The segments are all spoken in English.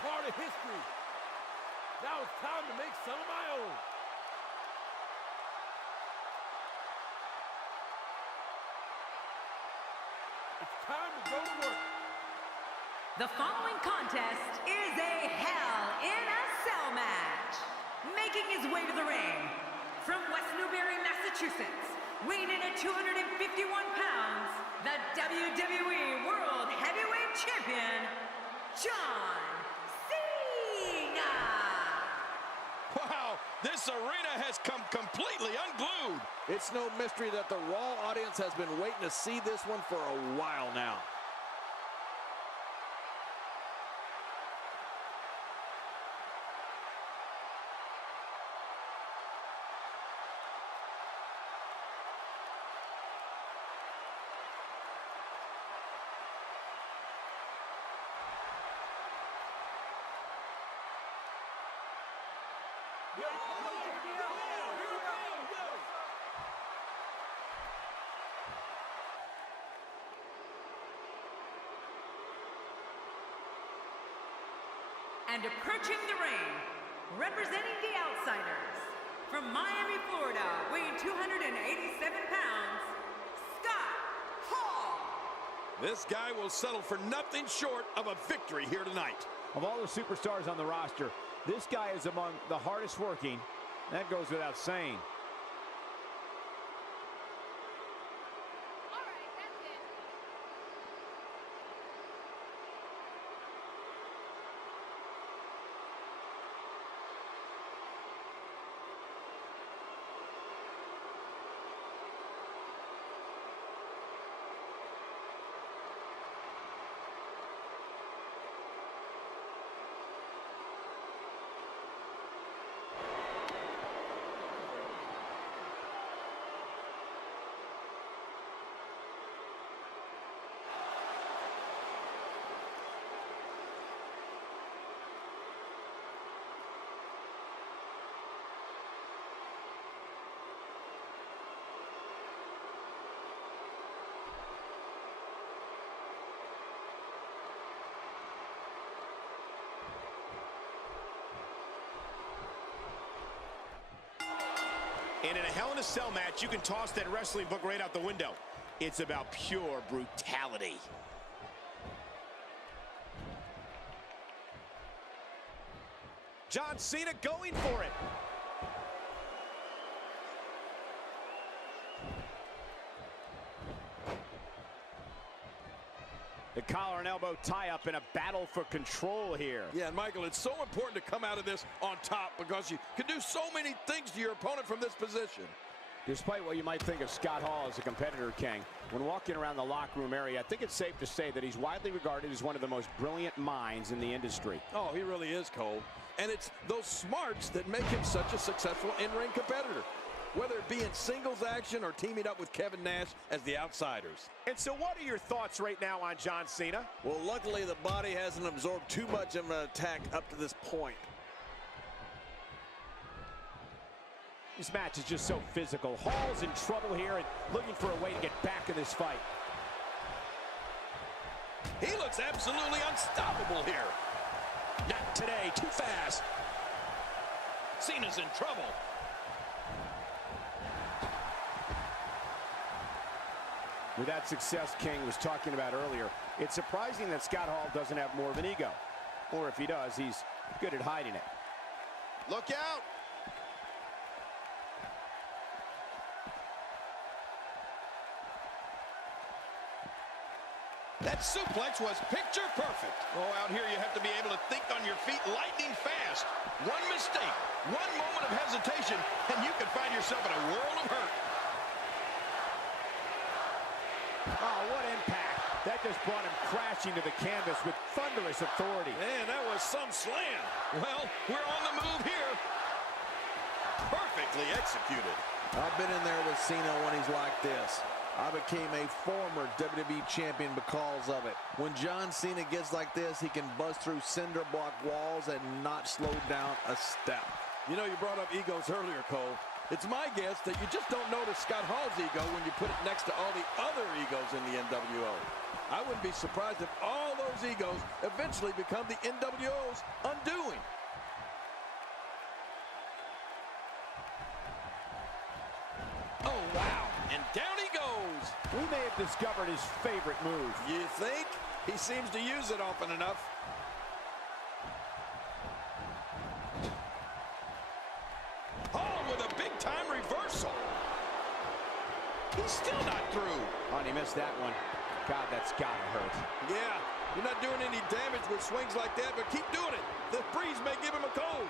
part of history. Now it's time to make some of my own. It's time to go to work. The following contest is a Hell in a Cell match. Making his way to the ring from West Newbury, Massachusetts, weighing in at 251 pounds, the WWE World Heavyweight Champion, John Cena. Wow, this arena has come completely unglued. It's no mystery that the Raw audience has been waiting to see this one for a while now. And approaching the ring, representing the Outsiders, from Miami, Florida, weighing 287 pounds, Scott Hall. This guy will settle for nothing short of a victory here tonight. Of all the superstars on the roster, this guy is among the hardest working. That goes without saying. And in a Hell in a Cell match, you can toss that wrestling book right out the window. It's about pure brutality. John Cena going for it. The collar and elbow tie-up in a battle for control here. Yeah, and Michael, it's so important to come out of this on top because you can do so many things to your opponent from this position. Despite what you might think of Scott Hall as a competitor, King, when walking around the locker room area, I think it's safe to say that he's widely regarded as one of the most brilliant minds in the industry. Oh, he really is, Cole. And it's those smarts that make him such a successful in-ring competitor, whether it be in singles action or teaming up with Kevin Nash as the Outsiders. And so what are your thoughts right now on John Cena? Well, luckily the body hasn't absorbed too much of an attack up to this point. This match is just so physical. Hall's in trouble here and looking for a way to get back in this fight. He looks absolutely unstoppable here. Not today, too fast. Cena's in trouble. With that success King was talking about earlier, it's surprising that Scott Hall doesn't have more of an ego. Or if he does, he's good at hiding it. Look out. That suplex was picture perfect. Oh, out here you have to be able to think on your feet lightning fast. One mistake, one moment of hesitation, and you can find yourself in a world of hurt. Oh, what impact. That just brought him crashing to the canvas with thunderous authority. Man, that was some slam. Well, we're on the move here. Perfectly executed. I've been in there with Cena when he's like this. I became a former WWE champion because of it. When John Cena gets like this, he can bust through cinder block walls and not slow down a step. You know, you brought up egos earlier, Cole. It's my guess that you just don't notice Scott Hall's ego when you put it next to all the other egos in the NWO. I wouldn't be surprised if all those those egos eventually become the NWO's undoing. Oh, wow. And down he goes. We may have discovered his favorite move. You think? He seems to use it often enough. Oh, with a big-time reversal. He's still not through. Oh, and he missed that one. God, that's gotta hurt. Yeah, you're not doing any damage with swings like that, but keep doing it. The breeze may give him a cold.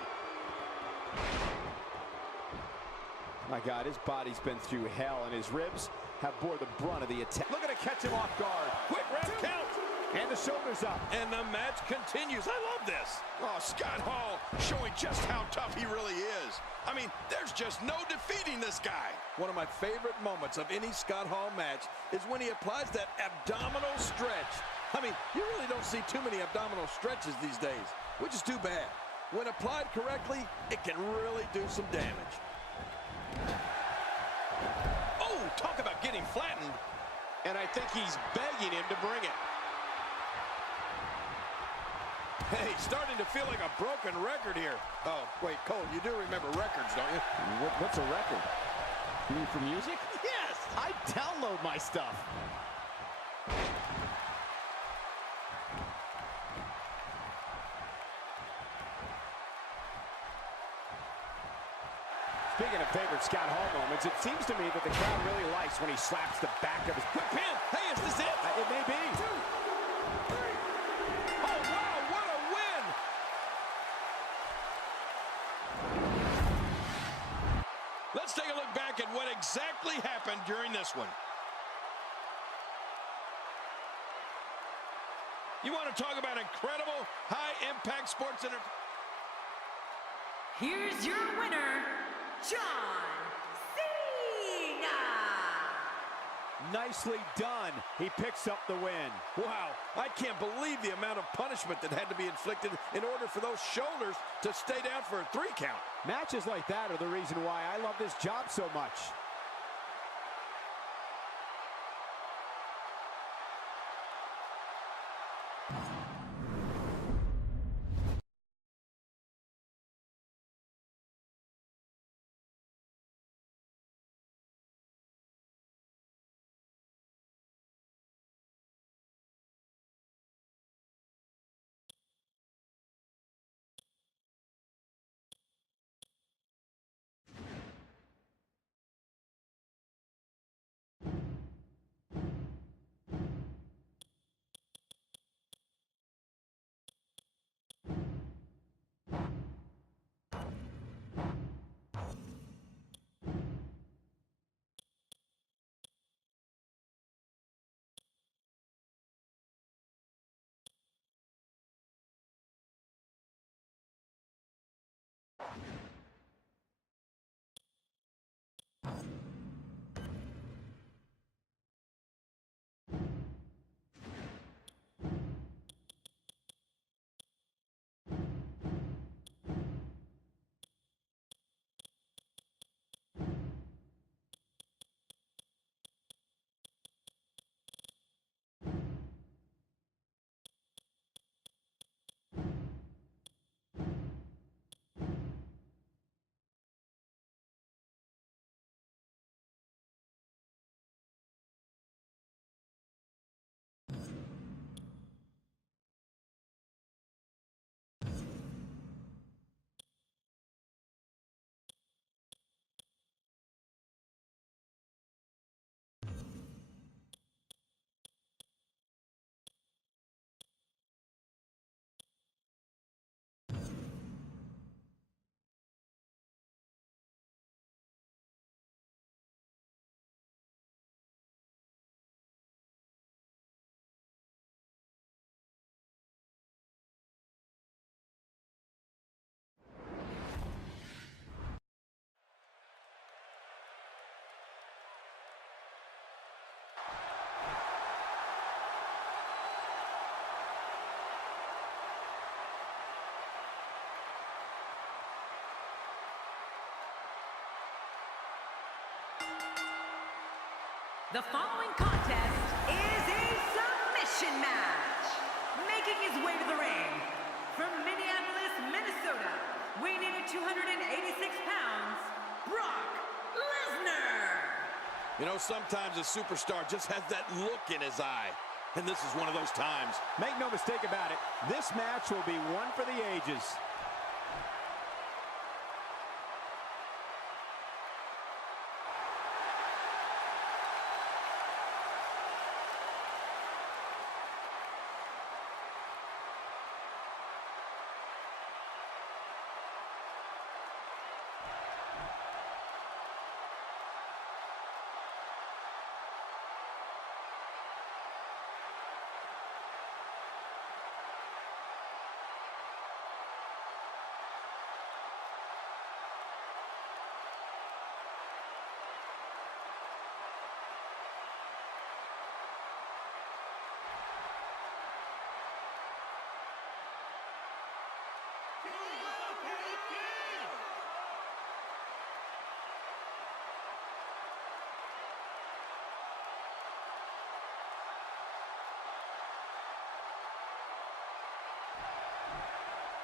My God, his body's been through hell, and his ribs have bore the brunt of the attack. Look at it catch him off guard. Quick round count. And the shoulders up. And the match continues. I love this. Oh, Scott Hall showing just how tough he really is. I mean, there's just no defeating this guy. One of my favorite moments of any Scott Hall match is when he applies that abdominal stretch. I mean, you really don't see too many abdominal stretches these days, which is too bad. When applied correctly, it can really do some damage. Oh, talk about getting flattened. And I think he's begging him to bring it. Hey, starting to feel like a broken record here. Oh, wait, Cole, you do remember records, don't you? What's a record? You mean for music? Yes! I download my stuff. Speaking of favorite Scott Hall moments, it seems to me that the crowd really likes when he slaps the back of his... Quick pin! Hey, is this it? It may be. 2, 3. Oh, wow, what a win! Let's take a look back at what exactly happened during this one. You want to talk about incredible, high-impact sports entertainment? Here's your winner, John Cena! Nicely done. He picks up the win. Wow, I can't believe the amount of punishment that had to be inflicted in order for those shoulders to stay down for a 3 count. Matches like that are the reason why I love this job so much. The following contest is a submission match. making his way to the ring, from Minneapolis, Minnesota, weighing in at 286 pounds, Brock Lesnar. You know, sometimes a superstar just has that look in his eye, and this is one of those times. Make no mistake about it, this match will be one for the ages.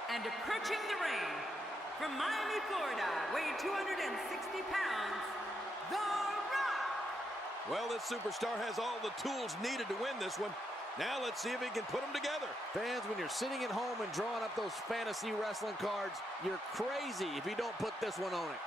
And approaching the ring, from Miami, Florida, weighing 260 pounds, The Rock! Well, this superstar has all the tools needed to win this one. Now let's see if he can put them together. Fans, when you're sitting at home and drawing up those fantasy wrestling cards, you're crazy if you don't put this one on it.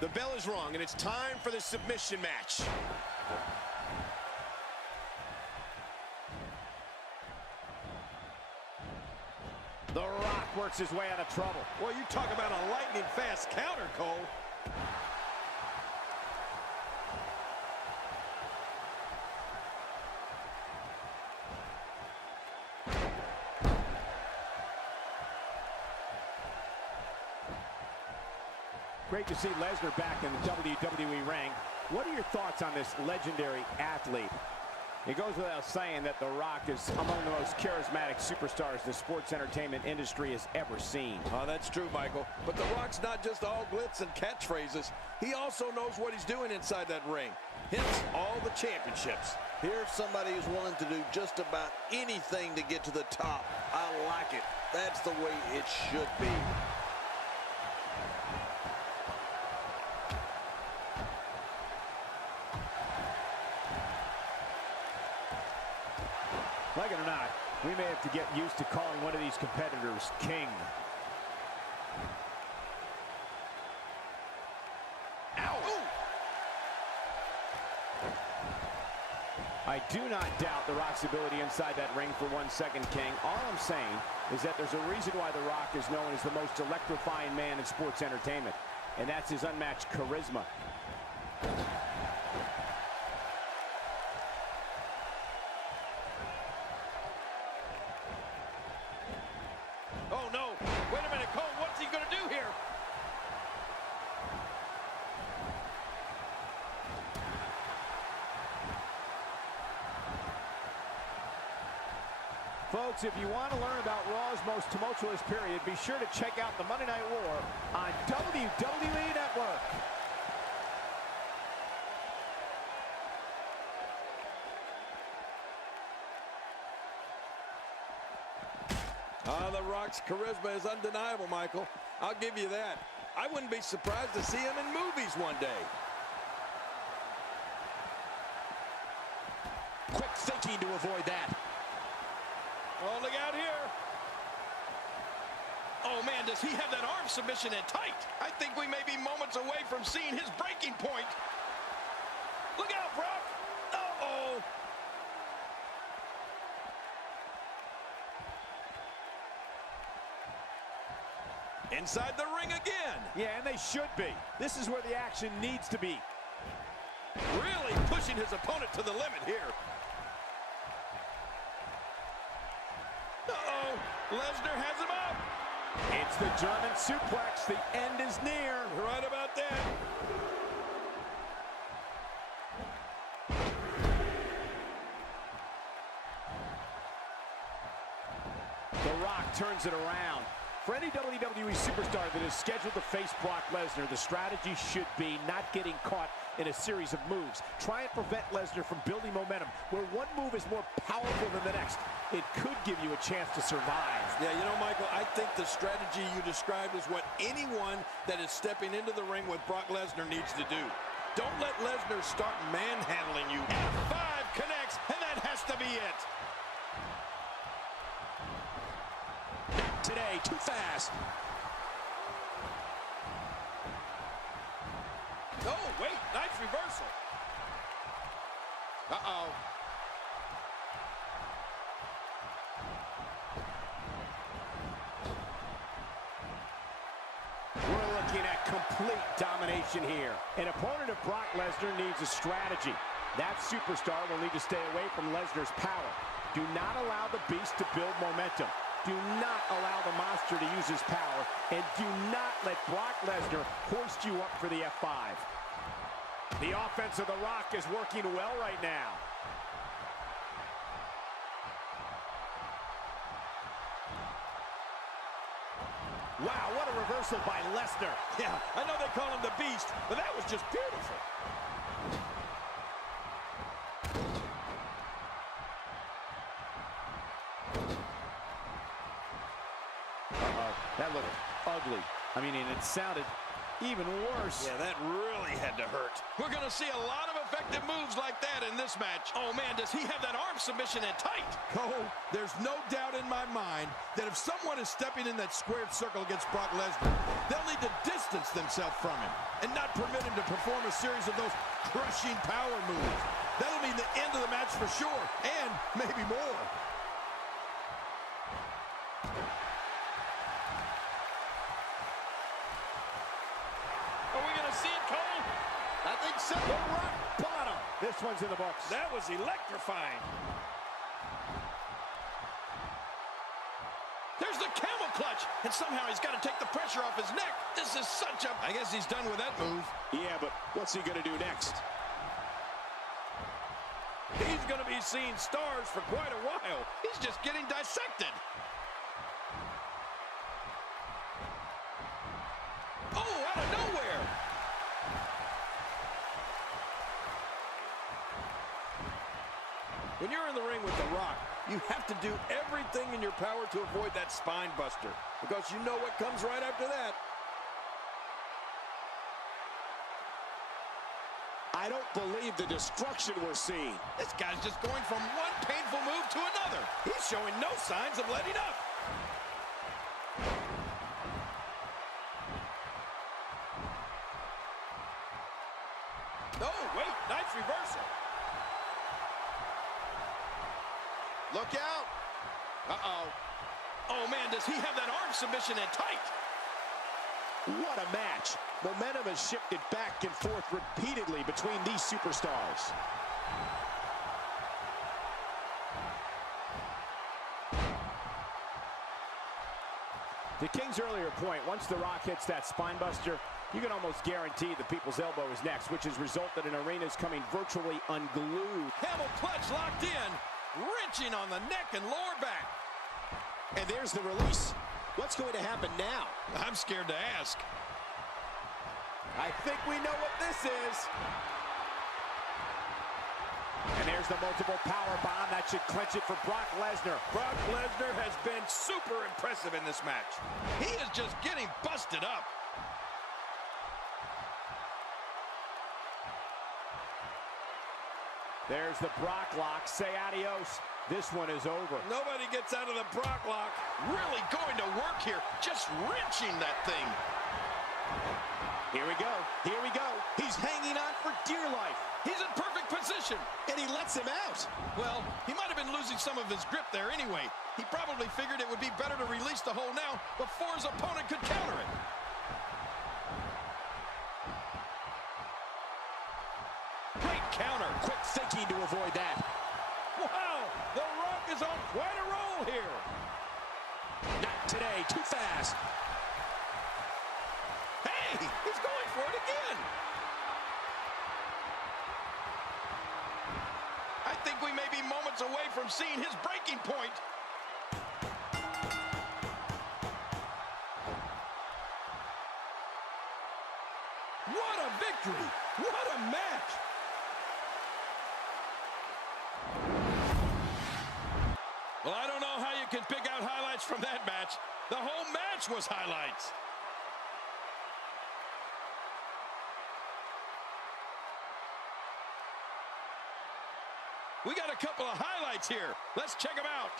The bell is rung, and it's time for the submission match. The Rock works his way out of trouble. Well, you talk about a lightning fast counter, Cole. Great to see Lesnar back in the WWE ring. What are your thoughts on this legendary athlete? It goes without saying that The Rock is among the most charismatic superstars the sports entertainment industry has ever seen. Oh, that's true, Michael. But The Rock's not just all glitz and catchphrases. He also knows what he's doing inside that ring. Hence all the championships. Here's somebody who's willing to do just about anything to get to the top. I like it. That's the way it should be. Like it or not, we may have to get used to calling one of these competitors king. Ow! I do not doubt The Rock's ability inside that ring for 1 second, King. All I'm saying is that there's a reason why The Rock is known as the most electrifying man in sports entertainment, and that's his unmatched charisma. Oh, no. Wait a minute, Cole. What's he going to do here? Folks, if you want to learn about Raw's most tumultuous period, be sure to check out the Monday Night War on WWE Network. The Rock's charisma is undeniable, Michael. I'll give you that. I wouldn't be surprised to see him in movies one day. Quick thinking to avoid that. Oh, look out here. Oh, man, does he have that arm submission in tight? I think we may be moments away from seeing his breaking point. Look out, Brock. Uh-oh. Inside the ring again. Yeah, and they should be. This is where the action needs to be. Really pushing his opponent to the limit here. Uh-oh. Lesnar has him up. It's the German suplex. The end is near. Right about that. The Rock turns it around. For any WWE superstar that is scheduled to face Brock Lesnar, the strategy should be not getting caught in a series of moves. Try and prevent Lesnar from building momentum. Where one move is more powerful than the next, it could give you a chance to survive. Yeah, you know, Michael, I think the strategy you described is what anyone that is stepping into the ring with Brock Lesnar needs to do. Don't let Lesnar start manhandling you. F5 connects, and that has to be it. Today, too fast. Oh, wait, nice reversal. Uh-oh. We're looking at complete domination here. An opponent of Brock Lesnar needs a strategy. That superstar will need to stay away from Lesnar's power. Do not allow the beast to build momentum. Do not allow the monster to use his power. And do not let Brock Lesnar hoist you up for the F5. The offense of The Rock is working well right now. Wow, what a reversal by Lesnar. Yeah, I know they call him the Beast, but that was just beautiful. That looked ugly. I mean, and it sounded even worse. Yeah, that really had to hurt. We're going to see a lot of effective moves like that in this match. Oh, man, does he have that arm submission in tight? Oh, there's no doubt in my mind that if someone is stepping in that squared circle against Brock Lesnar, they'll need to distance themselves from him and not permit him to perform a series of those crushing power moves. That'll mean the end of the match for sure, and maybe more. I think so. The rock bottom. This one's in the books. That was electrifying. There's the camel clutch, and somehow he's got to take the pressure off his neck. This is such a... I guess he's done with that move. Yeah, but what's he going to do next? He's going to be seeing stars for quite a while. He's just getting dissected. Oh, out of nowhere. When you're in the ring with The Rock, you have to do everything in your power to avoid that spine buster, because you know what comes right after that. I don't believe the destruction we're seeing. This guy's just going from one painful move to another. He's showing no signs of letting up. Oh, wait, nice reversal. Look out. Uh-oh. Oh, man, does he have that arm submission in tight? What a match. Momentum has shifted back and forth repeatedly between these superstars. To King's earlier point, once The Rock hits that spine buster, you can almost guarantee the people's elbow is next, which has resulted in arenas coming virtually unglued. Camel clutch locked in, wrenching on the neck and lower back. And there's the release. What's going to happen now? I'm scared to ask. I think we know what this is. And there's the multiple power bomb. That should clinch it for Brock Lesnar. Brock Lesnar has been super impressive in this match. He is just getting busted up. There's the Brock lock. Say adios. This one is over. Nobody gets out of the Brock lock. Really going to work here. Just wrenching that thing. Here we go. Here we go. He's hanging on for dear life. He's in perfect position. And he lets him out. Well, he might have been losing some of his grip there anyway. He probably figured it would be better to release the hold now before his opponent could counter it. Great counter. Quick thinking to avoid that. Wow, The Rock is on quite a roll here. Not today. Too fast. Hey, he's going for it again. I think we may be moments away from seeing his breaking point. What a victory! What a match! Well, I don't know how you can pick out highlights from that match. The whole match was highlights. We got a couple of highlights here. Let's check them out.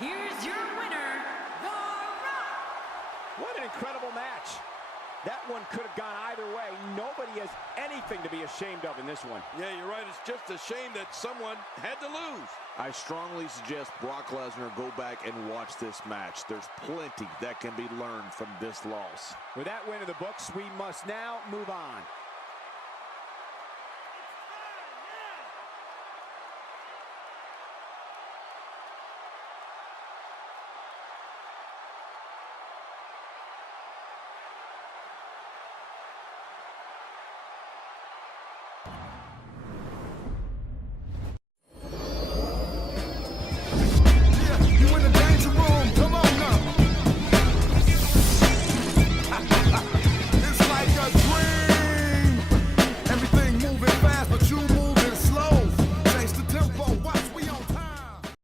Here's your winner, The Rock. What an incredible match. That one could have gone either way. Nobody has anything to be ashamed of in this one. Yeah, you're right. It's just a shame that someone had to lose. I strongly suggest Brock Lesnar go back and watch this match. There's plenty that can be learned from this loss. With that win in the books, we must now move on.